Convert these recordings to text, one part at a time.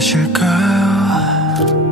무엇일까요?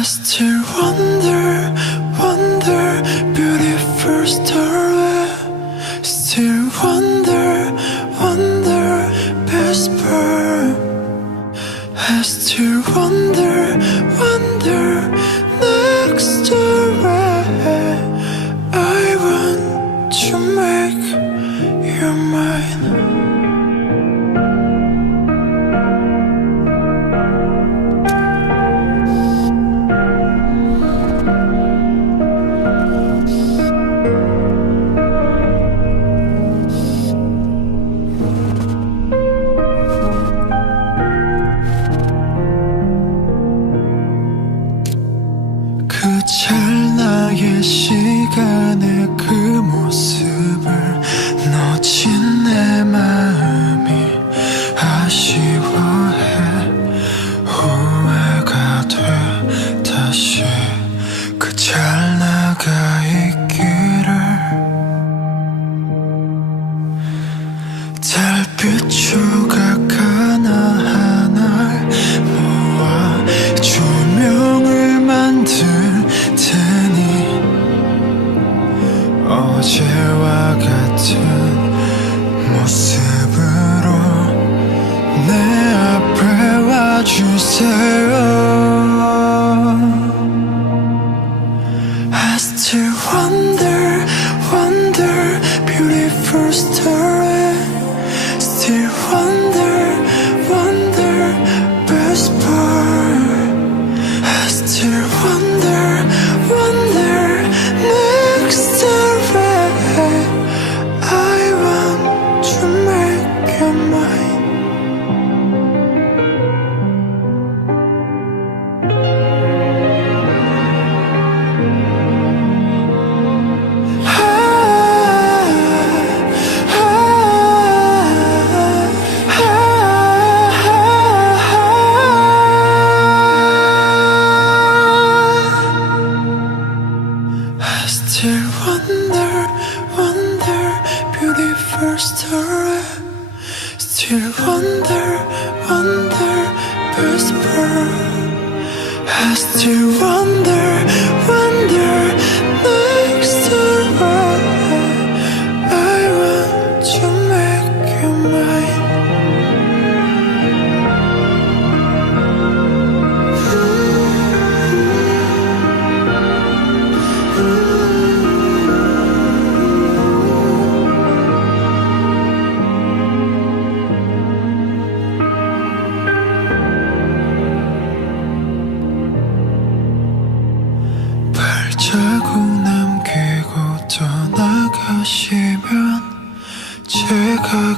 just to wonder, wonder, beautiful story. Still wonder, wonder, to wonder, wonder, next story. I want to make you mine. 시간에 As to wonder, wonder, beauty first. I still wonder, wonder, beautiful story. Still wonder, wonder, whisper. I still wonder, wonder. 마시면 제가